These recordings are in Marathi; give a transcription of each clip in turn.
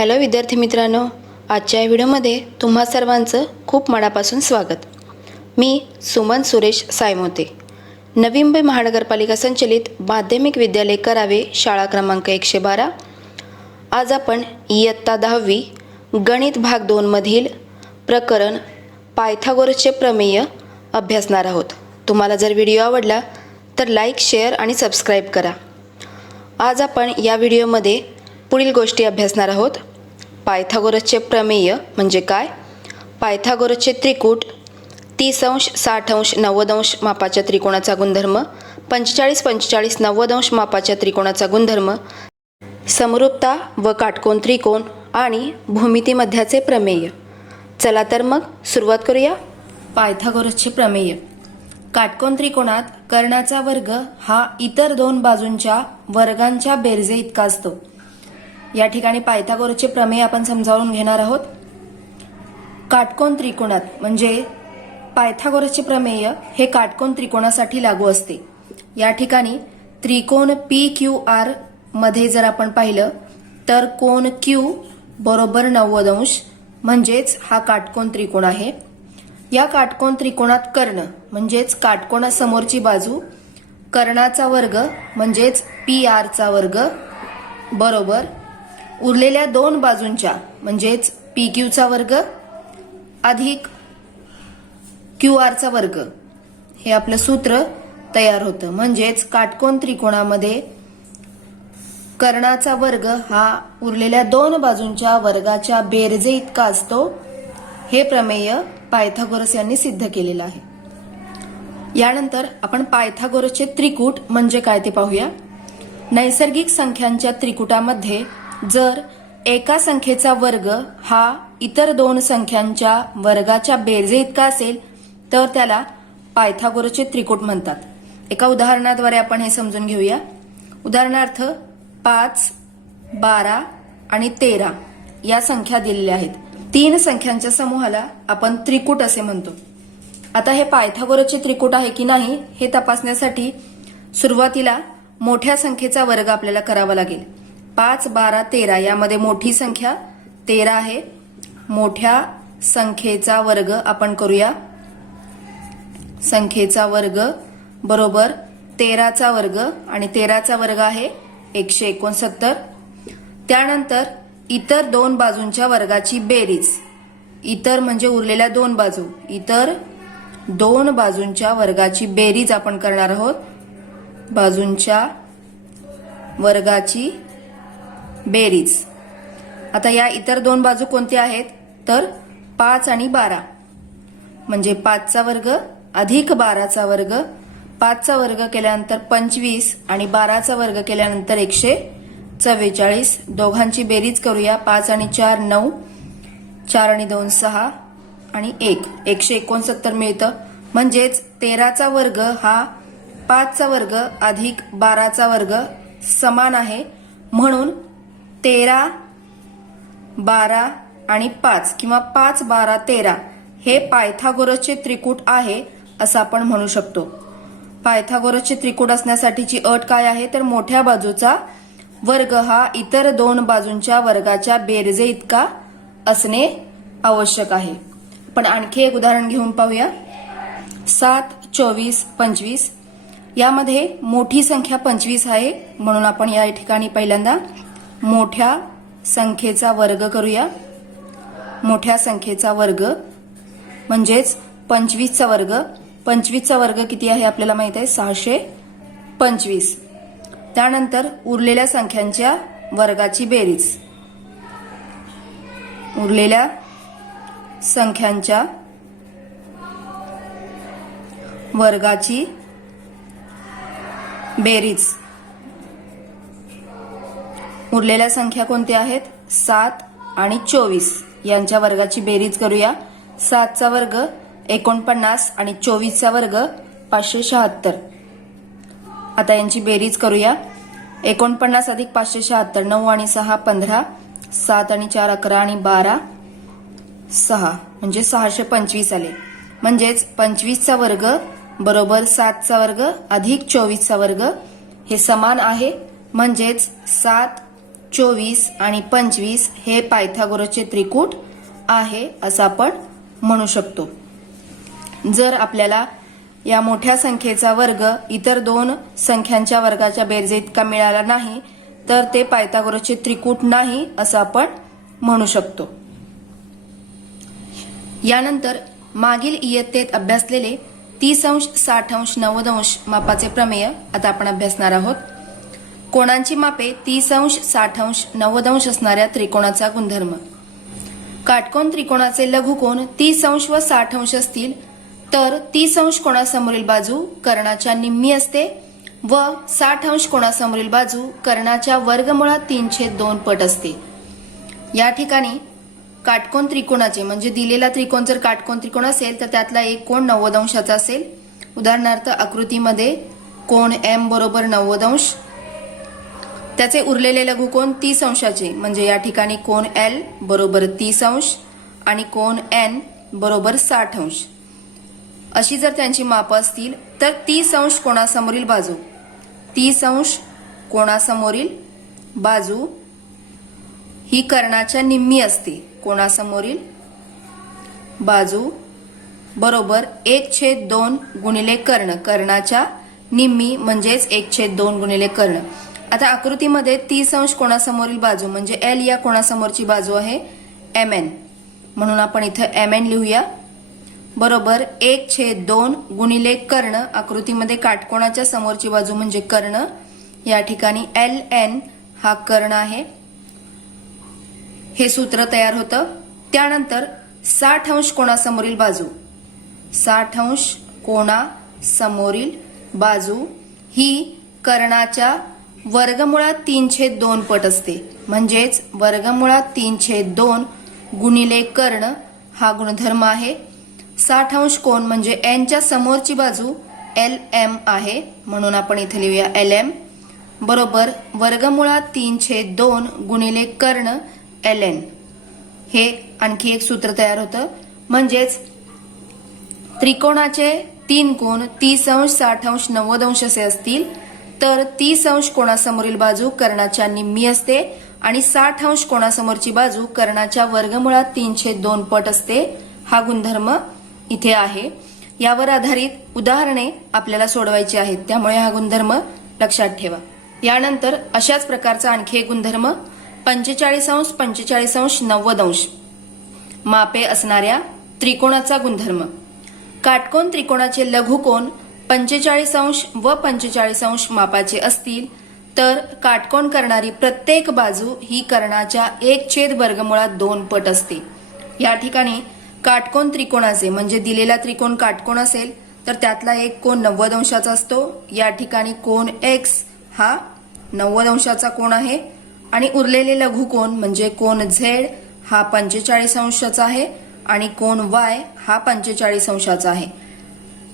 हॅलो विद्यार्थी मित्रांनो, आजच्या व्हिडिओमध्ये तुम्हा सर्वांचं खूप मनापासून स्वागत। मी सुमन सुरेश सायमोते, नवी मुंबई महानगरपालिका संचलित माध्यमिक विद्यालय करावे शाळा क्रमांक 112। आज आपण इयत्ता 10वी गणित भाग 2 मधील प्रकरण पायथागोरसचे प्रमेय अभ्यासणार आहोत। तुम्हाला जर व्हिडिओ आवडला तर लाईक, शेअर आणि सबस्क्राईब करा। आज आपण या व्हिडिओमध्ये पुढील गोष्टी अभ्यासणार आहोत। पायथागोरसचे प्रमेय म्हणजे काय, पायथागोरसचे त्रिकूट, 30 अंश 60 अंश 90 अंश मापाच्या त्रिकोणाचा गुणधर्म, 45 45 90 अंश मापाच्या त्रिकोणाचा गुणधर्म, समरूपता व काटकोन त्रिकोण आणि भूमिती मध्याचे प्रमेय। चला तर मग सुरुवात करूया। पायथागोरसचे प्रमेय। काटकोन त्रिकोणात कर्णाचा वर्ग हा इतर दोन बाजूंच्या वर्गांच्या बेरजे इतका असतो। या ठिकाणी पायथागोरसचे प्रमेय आपण समजावून घेणार आहोत। काटकोन त्रिकोणात म्हणजे पायथागोरसचे प्रमेय हे काटकोन त्रिकोणासाठी लागू असते। या ठिकाणी त्रिकोण PQR मध्ये जर आपण पाहिलं तर कोन Q बरोबर 90 अंश म्हणजेच हा काटकोन त्रिकोण आहे। या काटकोन त्रिकोणात कर्ण म्हणजेच काटकोणासमोरची बाजू, कर्णाचा वर्ग म्हणजेच PR चा वर्ग बरोबर उरलेल्या दोन बाजूंच्या म्हणजेच PQ चा वर्ग अधिक QR चा वर्ग, हे आपलं सूत्र तयार होतं। म्हणजेच काटकोन त्रिकोणामध्ये कर्णाचा वर्ग हा उरलेल्या दोन बाजूंच्या वर्गाच्या बेरजे इतका असतो। हे प्रमेय पायथागोरस यांनी सिद्ध केलेलं आहे। यानंतर आपण पायथागोरसचे त्रिकूट म्हणजे काय ते पाहूया। नैसर्गिक संख्यांच्या त्रिकुटामध्ये जर एका संख्येचा वर्ग हा इतर दोन संख्यांच्या वर्गाच्या बेरजे इतका असेल तर त्याला पायथागोरसचे त्रिकूट म्हणतात। एका उदाहरणाद्वारे आपण हे समजून घेऊया। उदाहरणार्थ 5, 12 आणि 13 या संख्या दिलेल्या आहेत। तीन संख्यांच्या समूहाला आपण त्रिकूट असे म्हणतो। आता हे पायथागोरसचे त्रिकूट आहे की नाही हे तपासण्यासाठी सुरुवातीला मोठ्या संख्येचा वर्ग आपल्याला करावा लागेल। 5, 12, 13 यामध्ये मोठी संख्या 13 आहे। मोठ्या संख्येचा वर्ग आपण करूया। संख्येचा वर्ग बरोबर 13 चा वर्ग आणि 13 चा वर्ग आहे 169। त्यानंतर इतर दोन बाजूंच्या वर्गाची बेरीज, इतर म्हणजे उरलेल्या दोन बाजू, इतर दोन बाजूंच्या वर्गाची बेरीज आपण करणार आहोत। बाजूंच्या वर्गाची बेरीज। आता या इतर दोन बाजू कोणत्या आहेत तर 5 आणि 12 म्हणजे 5 चा वर्ग अधिक 12 चा वर्ग। 5 चा वर्ग केल्यानंतर 25 आणि 12 चा वर्ग केल्यानंतर 144। दोघांची बेरीज करूया। 5 आणि 4 9, 4 आणि 2 6 आणि 1 169 मिळतं। म्हणजेच 13 चा वर्ग हा 5 चा वर्ग अधिक 12 चा वर्ग समान आहे। म्हणून 13, 12 आणि 5 किंवा 5, 12, 13 हे पायथागोरसचे त्रिकूट आहे असं आपण म्हणू शकतो। पायथागोरसचे त्रिकूट असण्यासाठीची अट काय आहे तर मोठ्या बाजूचा वर्ग हा इतर दोन बाजूंच्या वर्गाच्या बेरजे इतका असणे आवश्यक आहे। पण आणखी एक उदाहरण घेऊन पाहूया। 7, 24, 25 यामध्ये मोठी संख्या 25 आहे म्हणून आपण या ठिकाणी पहिल्यांदा मोठ्या संख्येचा वर्ग करूया। मोठ्या संख्येचा वर्ग म्हणजेच 25 चा वर्ग। 25 चा वर्ग किती आहे आपल्याला माहित आहे 625। त्यानंतर उरलेल्या संख्यांच्या वर्गाची बेरीज, उरलेल्या संख्यांच्या वर्गाची बेरीज। उरलेल्या संख्या कोणत्या आहेत 7 आणि 24 यांच्या वर्गाची बेरीज करूया। 7 चा वर्ग 49 आणि 24 चा वर्ग 576। आता यांची बेरीज करूया। 49 अधिक 576 9 आणि 6 15, 7 आणि 4 11 आणि 12 6 म्हणजे 625 आले। म्हणजेच 25 चा वर्ग बरोबर 7 चा वर्ग अधिक 24 चा वर्ग हे समान आहे। म्हणजेच 7 24 आणि 25 हे पायथागोरसचे त्रिकूट आहे असं आपण म्हणू शकतो. जर आपल्याला या मोठ्या संख्येचा वर्ग इतर दोन संख्यांच्या वर्गाच्या बेरजे इतका मिळाला नाही तर ते पायथागोरसचे त्रिकूट नाही असं आपण म्हणू शकतो. यानंतर मागील इयत्तेत अभ्यासलेले 30 अंश 60 अंश 90 अंश मापाचे प्रमेय आता आपण अभ्यासणार आहोत. कोणांची मापे 30 अंश 60 अंश 90 अंश असणाऱ्या त्रिकोणाचा गुणधर्म. काटकोन त्रिकोणाचे लघुकोन 30 अंश व 60 अंश असतील तर 30 अंश कोणासमोरील बाजू कर्णाच्या निम्मी असते व 60 अंश कोणासमोरील बाजू कर्णाच्या वर्गमुळात 3/2 पट असते. या ठिकाणी काटकोन त्रिकोणाचे म्हणजे दिलेला त्रिकोण जर काटकोन त्रिकोण असेल तर त्यातला एक कोन 90 अंशाचा असेल. उदाहरणार्थ आकृतीमध्ये कोन M बरोबर 90 अंश, त्याचे उरलेले लघुकोन 30 अंशाचे म्हणजे या ठिकाणी कोन L बरोबर 30 अंश आणि कोन N बरोबर 60 अंश. अशी जर त्यांची माप असतील तर 30 अंश कोणासमोरील बाजू 30 अंश कोणासमोरील बाजू ही कर्णाच्या निम्मी असते. कोणासमोरील बाजू बरोबर 1/2 गुणिले कर्ण, कर्णाच्या निम्मी म्हणजेच 1/2 गुणिले कर्ण. आता आकृतीमध्ये 30 अंश कोणासमोरील बाजू म्हणजे L या कोणासमोरची बाजू आहे MN, म्हणून आपण इथं MN लिहूया. बरोबर 1/2 गुणिले कर्ण, आकृतीमध्ये काटकोणाच्या समोरची बाजू म्हणजे कर्ण, या ठिकाणी LN हा कर्ण आहे. हे सूत्र तयार होतं. त्यानंतर 60 अंश कोणासमोरील बाजू 60 अंश कोणासमोरील बाजू ही कर्णाच्या वर्गमुळात 3/2 पट असते म्हणजेच वर्गमुळात 3/2 गुणिले कर्ण हा गुणधर्म आहे. 60 अंश कोन म्हणजे N च्या समोरची बाजू LM आहे म्हणून आपण इथे लिहूया LM बरोबर वर्गमुळात 3/2 गुणिले कर्ण LN. हे आणखी एक सूत्र तयार होतं. म्हणजेच त्रिकोणाचे 3 कोन 30 अंश 60 अंश 90 अंश असे असतील तर 30 अंश कोणासमोरील बाजू कर्णाच्या निम्मी असते आणि 60 अंश कोणासमोरची बाजू कर्णाच्या वर्गमुळात 3/2 पट असते. हा गुणधर्म इथे आहे. यावर आधारित उदाहरणे आपल्याला सोडवायची आहेत, त्यामुळे हा गुणधर्म लक्षात ठेवा. यानंतर अशाच प्रकारचा आणखी एक गुणधर्म 45 अंश 45 अंश 90 अंश मापे असणाऱ्या त्रिकोणाचा गुणधर्म. काटकोन त्रिकोणाचे लघुकोन 45 अंश व 45 अंश मापाचे असतील तर काटकोन करणारी प्रत्येक बाजू ही कर्णाच्या 1/2 पट असते. या ठिकाणी काटकोन त्रिकोणाचे म्हणजे दिलेला त्रिकोण काटकोन असेल तर त्यातला एक कोन 90 अंशाचा असतो. या ठिकाणी कोन X हा 90 अंशाचा कोन आहे आणि उरलेले लघुकोन म्हणजे कोन Z हा 45 अंशाचा आहे आणि कोन Y हा 45 अंशाचा आहे.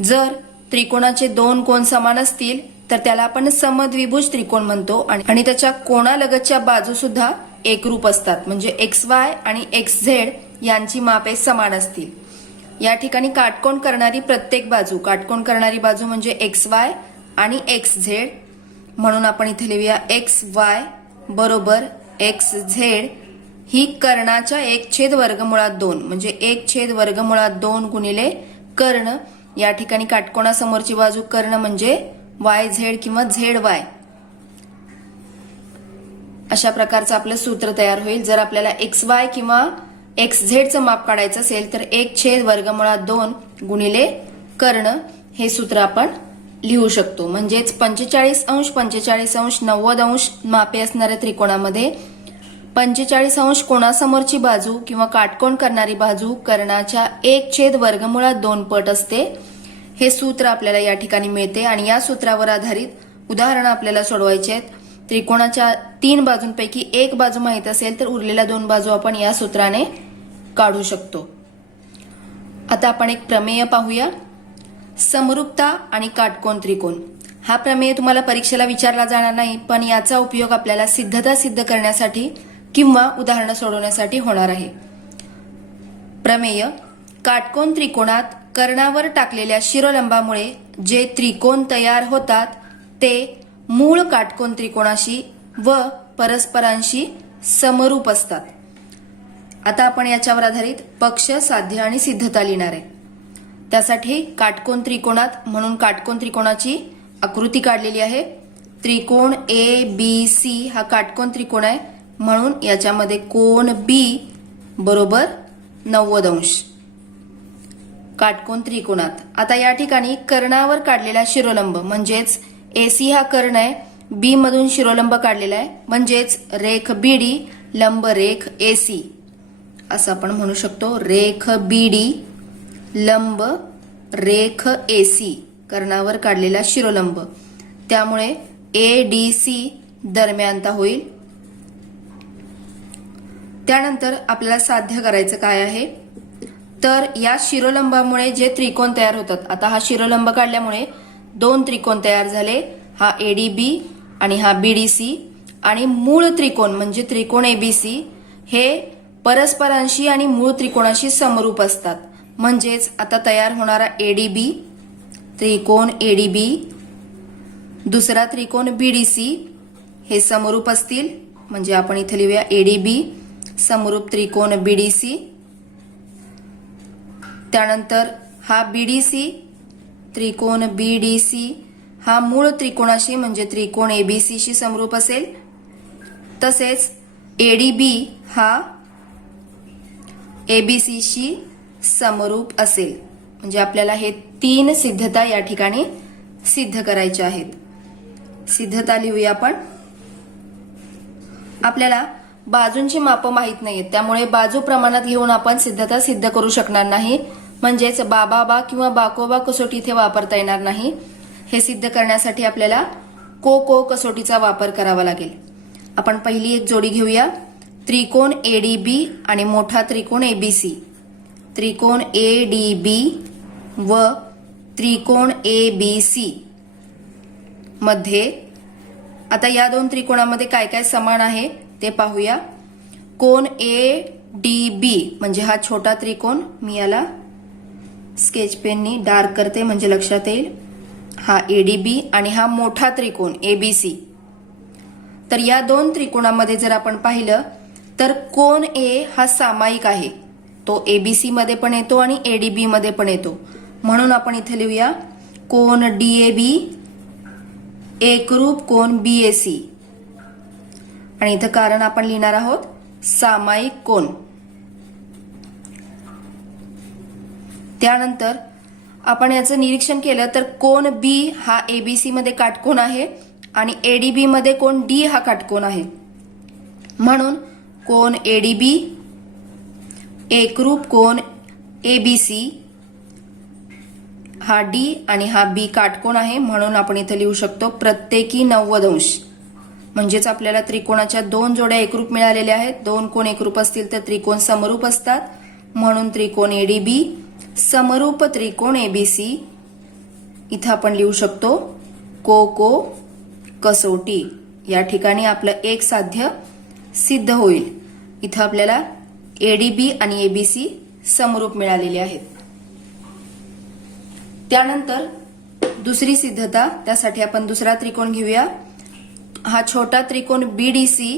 जर त्रिकोणाचे 2 कोन समान असतील तर त्याला आपण समद्विभुज त्रिकोण म्हणतो आणि त्याच्या कोणालगतच्या बाजू सुद्धा एकरूप असतात म्हणजे XY आणि XZ यांची मापे समान असतील. या ठिकाणी काटकोन करणारी प्रत्येक बाजू काटकोन करणारी बाजू म्हणजे XY आणि XZ म्हणून आपण इथे लिहूया XY बरोबर XZ ही कर्णाच्या 1/2 म्हणजे 1/2 गुणिले कर्ण. या ठिकाणी काटकोणासमोरची बाजू कर्ण म्हणजे YZ किंवा ZY. अशा प्रकारचं आपलं सूत्र तयार होईल. जर आपल्याला XY किंवा XZचं माप काढायचं असेल तर 1/2 गुणिले कर्ण हे सूत्र आपण लिहू शकतो. म्हणजेच 45 अंश 45 अंश 90 अंश मापे असणाऱ्या त्रिकोणामध्ये 45 अंश कोणासमोरची बाजू किंवा काटकोन करणारी बाजू कर्णाच्या 1/2 पट असते. हे सूत्र आपल्याला या ठिकाणी मिळते आणि या सूत्रावर आधारित उदाहरणं आपल्याला सोडवायची आहेत. त्रिकोणाच्या 3 बाजूंपैकी एक बाजू माहित असेल तर उरलेल्या 2 बाजू आपण या सूत्राने काढू शकतो. आता आपण एक प्रमेय पाहूया. समरूपता आणि काटकोन त्रिकोण. हा प्रमेय तुम्हाला परीक्षेला विचारला जाणार नाही पण याचा उपयोग आपल्याला सिद्धता सिद्ध करण्यासाठी किंवा उदाहरणं सोडवण्यासाठी होणार आहे. प्रमेय. काटकोन त्रिकोणात कर्णावर टाकलेल्या शिरोलंबामुळे जे त्रिकोण तयार होतात ते मूळ काटकोन त्रिकोणाशी व परस्परांशी समरूप असतात. आता आपण याच्यावर आधारित पक्ष, साध्य आणि सिद्धता लिहिणार आहे. त्यासाठी काटकोन त्रिकोणात म्हणून काटकोन त्रिकोणाची आकृती काढलेली आहे. त्रिकोण ABC हा काटकोन त्रिकोण आहे, म्हणून याच्यामध्ये कोन B बरोबर 90 अंश काटकोन त्रिकोणात. आता या ठिकाणी कर्णावर काढलेला शिरोलंब म्हणजेच AC हा कर्ण आहे, B मधून शिरोलंब काढलेला आहे म्हणजेच रेख BD लंब रेख AC असं आपण म्हणू शकतो. रेख BD लंब रेख AC कर्णावर काढलेला शिरोलंब, त्यामुळे ADC दरम्यानता होईल. त्यानंतर आपल्याला साध्य करायचं काय आहे, तर या शिरोलंबामुळे जे त्रिकोण तयार होतात, आता हा शिरोलंब काढल्यामुळे 2 त्रिकोण तयार झाले, हा ADB आणि हा BDC, आणि मूळ त्रिकोण म्हणजे त्रिकोण ABC हे परस्परांशी आणि मूळ त्रिकोणाशी समरूप असतात. म्हणजेच आता तयार होणारा ADB त्रिकोण ADB दुसरा त्रिकोण BDC हे समरूप असतील, म्हणजे आपण इथे लिहूया ADB समरूप त्रिकोण BDC. त्यानंतर हा BDC त्रिकोण BDC हा मूळ त्रिकोणाशी म्हणजे त्रिकोण ABC शी समरूप असेल. तसेच ADB हा ABC शी समरूप असेल. म्हणजे आपल्याला हे 3 सिद्धता या ठिकाणी सिद्ध करायच्या आहेत. सिद्धता लिहूया आपण. आपल्याला बाजूंची मापं माहित नाहीत, त्यामुळे बाजू प्रमाणात घेऊन आपण सिद्धता सिद्ध करू शकणार नाही. म्हणजेच बाबा किंवा बाकोबा कसोटी इथे वापरता येणार नाही. हे सिद्ध करण्यासाठी आपल्याला को कसोटीचा वापर करावा लागेल. आपण पहिली एक जोडी घेऊया. त्रिकोण ADB आणि मोठा त्रिकोण ABC. त्रिकोण ADB व त्रिकोण ABC मध्ये आता या 2 त्रिकोणामध्ये काय काय समान आहे ते पाहूया. कोन ADB म्हणजे हा छोटा त्रिकोण, मी याला स्केच पेननी डार्क करते म्हणजे लक्षात येईल. हा ADB आणि हा मोठा त्रिकोण ABC. तर या 2 त्रिकोणामध्ये जर आपण पाहिलं तर कोन A हा सामायिक आहे, तो ABC मध्ये पण येतो आणि ADB मध्ये पण येतो. म्हणून आपण इथे लिहूया कोन DAB एकरूप कोन BAC, आणि इथं कारण आपण लिहिणार आहोत सामायिक कोन. त्यानंतर आपण याचं निरीक्षण केलं तर कोन B हा ABC मध्ये काटकोन आहे आणि ADB मध्ये कोन D हा काटकोन आहे. म्हणून कोन ADB एकरूप कोन ABC हा D आणि हा B काटकोन आहे, म्हणून आपण इथे लिहू शकतो प्रत्येकी 90 अंश. म्हणजेच आपल्याला त्रिकोणाच्या 2 जोड्या एकरूप मिळालेल्या आहेत. 2 कोण एकरूप असतील तर त्रिकोण समरूप असतात, म्हणून त्रिकोण ADB समरूप त्रिकोण ABC. इथं आपण लिहू शकतो को कसोटी. या ठिकाणी आपलं एक साध्य सिद्ध होईल. इथं आपल्याला ADB आणि ABC समरूप मिळालेले आहेत. त्यानंतर दुसरी सिद्धता, त्यासाठी आपण दुसरा त्रिकोण घेऊया. हा छोटा त्रिकोण BDC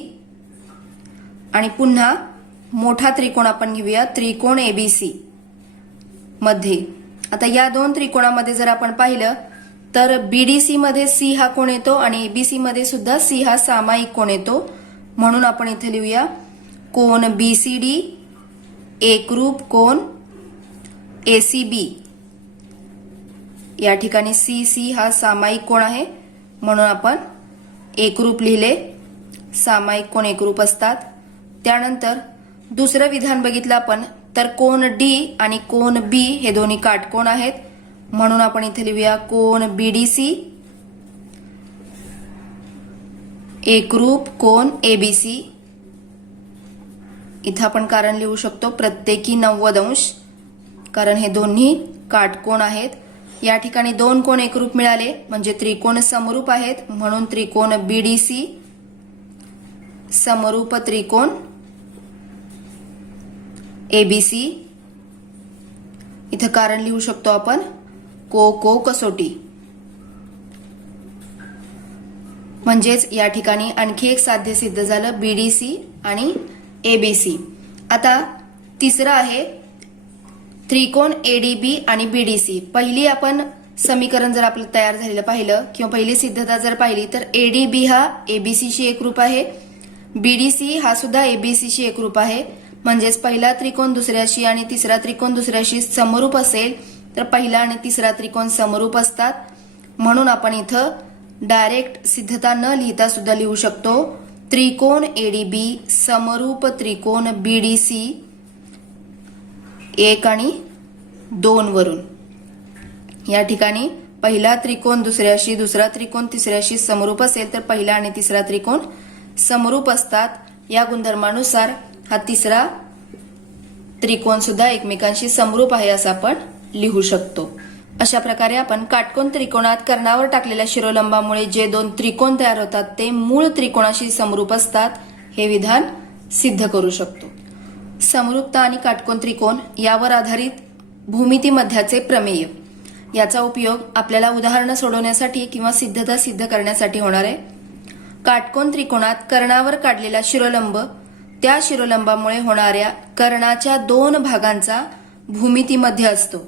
आणि पुन्हा मोठा त्रिकोण आपण घेऊया त्रिकोण ABC मध्ये. आता या 2 त्रिकोणामध्ये जर आपण पाहिलं तर BDC मध्ये C हा कोण येतो आणि ABC मध्ये सुद्धा C हा सामायिक कोण येतो. म्हणून आपण इथे लिहूया कोन BCD एकरूप कोन ACB. या ठिकाणी CC हा सामायिक कोण आहे, म्हणून आपण एकरूप लिहिले. सामायिक कोण एकरूप असतात. त्यानंतर दुसरं विधान बघितलं आपण तर कोन D आणि कोन B हे दोन्ही काटकोन आहेत, म्हणून आपण इथे लिहूया कोन BDC एकरूप कोन ABC. इथं आपण कारण लिहू शकतो प्रत्येकी 90 अंश, कारण हे दोन्ही काटकोन आहेत. या ठिकाणी 2 कोण एकरूप मिळाले म्हणजे त्रिकोण समरूप आहेत, म्हणून त्रिकोण BDC समरूप त्रिकोण ABC. इथं कारण लिहू शकतो आपण को कसोटी. म्हणजेच या ठिकाणी आणखी एक साध्य सिद्ध झालं, BDC आणि ABC. आता तिसरं आहे त्रिकोण ADB आणि BDC. पहिली आपण समीकरण जर आपलं तयार झालेलं पाहिलं किंवा पहिली सिद्धता जर पाहिली तर ADB हा ABCशी एकरूप आहे, BDC हा सुद्धा ABCशी एकरूप आहे. म्हणजेच पहिला त्रिकोण दुसऱ्याशी आणि तिसरा त्रिकोण दुसऱ्याशी समरूप असेल तर पहिला आणि तिसरा त्रिकोण समरूप असतात. म्हणून आपण इथं डायरेक्ट सिद्धता न लिहिता सुद्धा लिहू शकतो, त्रिकोण ADB समरूप त्रिकोण BDC 1 आणि 2 वरून. या ठिकाणी पहिला त्रिकोण दुसऱ्याशी, दुसरा त्रिकोण तिसऱ्याशी समरूप असेल तर पहिला आणि तिसरा त्रिकोण समरूप असतात. या गुणधर्मानुसार हा तिसरा त्रिकोण सुद्धा एकमेकांशी समरूप आहे असं आपण लिहू शकतो. अशा प्रकारे आपण काटकोन त्रिकोणात कर्णावर टाकलेल्या शिरोलंबामुळे जे दोन त्रिकोण तयार होतात ते मूळ त्रिकोणाशी समरूप असतात हे विधान सिद्ध करू शकतो. समरूपता आणि काटकोन त्रिकोण यावर आधारित भूमिती मध्याचे प्रमेय याचा उपयोग आपल्याला उदाहरणं सोडवण्यासाठी किंवा सिद्धता सिद्ध करण्यासाठी होणार आहे. काटकोन त्रिकोणात कर्णावर काढलेला शिरोलंब त्या शिरोलंबामुळे होणाऱ्या कर्णाच्या दोन भागांचा भूमितीमध्ये असतो.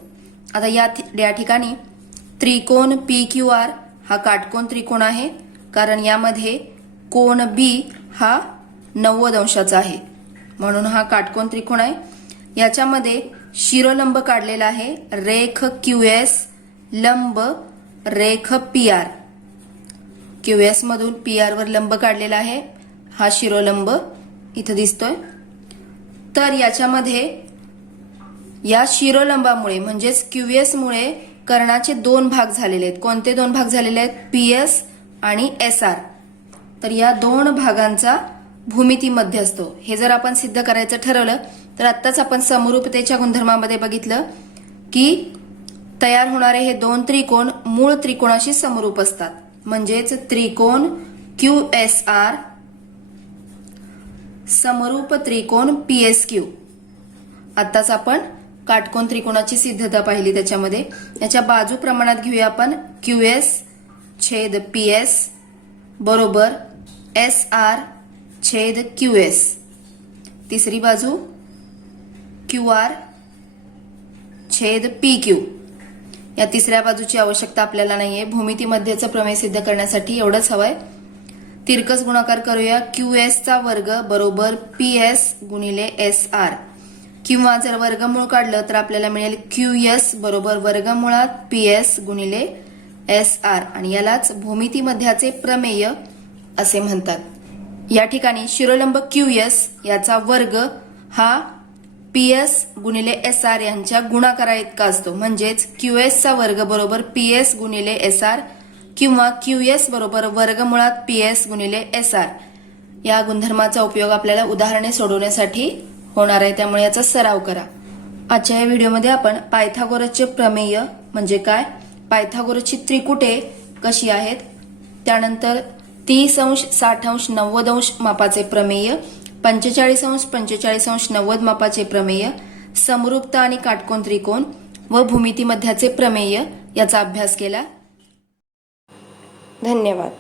आता या ठिकाणी त्रिकोण PQR हा काटकोन त्रिकोण आहे, कारण यामध्ये कोन B हा 90 अंशाचा आहे, म्हणून हा काटकोन त्रिकोण आहे. याच्यामध्ये शिरोलंब काढलेला आहे रेख QS लंब रेख PR. QS मधून PR वर लंब काढलेला आहे, हा शिरोलंब इथं दिसतोय. तर याच्यामध्ये या शिरोलंबामुळे म्हणजेच QS मुळे कर्णाचे दोन भाग झालेले आहेत. कोणते दोन भाग झालेले आहेत? PS आणि SR. तर या दोन भागांचा भूमितीमध्ये असतो. हे जर आपण सिद्ध करायचं ठरवलं तर आत्ताच आपण समरूपतेच्या गुणधर्मामध्ये बघितलं की तयार होणारे हे दोन त्रिकोण मूळ त्रिकोणाशी समरूप असतात. म्हणजेच त्रिकोण QSR समरूप त्रिकोण PSQ. आत्ताच आपण काटकोन त्रिकोणाची सिद्धता पाहिली. त्याच्यामध्ये याच्या बाजू प्रमाणात घेऊया आपण QS छेद PS बरोबर SR छेद QS. तिसरी बाजू QR छेद PQ. या तिसऱ्या बाजूची आवश्यकता आपल्याला नाहीये. भूमितीमध्येचं प्रमेय सिद्ध करण्यासाठी एवढंच हवंय. तिरकस गुणाकार करूया. QS चा वर्ग बरोबर PS गुणिले SR, किंवा जर वर्गमूळ काढलं तर आपल्याला मिळेल QS बरोबर वर्गमुळात PS गुणिले SR, आणि यालाच भूमितीमध्याचे प्रमेय असे म्हणतात. या ठिकाणी शिरोलंब QS याचा वर्ग हा PS गुणिले SR यांच्या गुणाकारा इतका असतो. म्हणजेच QS चा वर्ग बरोबर PS गुणिले SR किंवा QS बरोबर वर्गमुळात PS गुणिले SR. या गुणधर्माचा उपयोग आपल्याला उदाहरणे सोडवण्यासाठी होणार आहे, त्यामुळे याचा सराव करा. आजच्या या व्हिडिओमध्ये आपण पायथागोरसचे प्रमेय म्हणजे काय, पायथागोरसची त्रिकुटे कशी आहेत, त्यानंतर 30 अंश 60 अंश 90 अंश मापाचे प्रमेय, 45 अंश 45 अंश 90 मापाचे प्रमेय, समरूपता आणि काटकोन त्रिकोण व भूमितीमध्याचे प्रमेय याचा अभ्यास केला. धन्यवाद.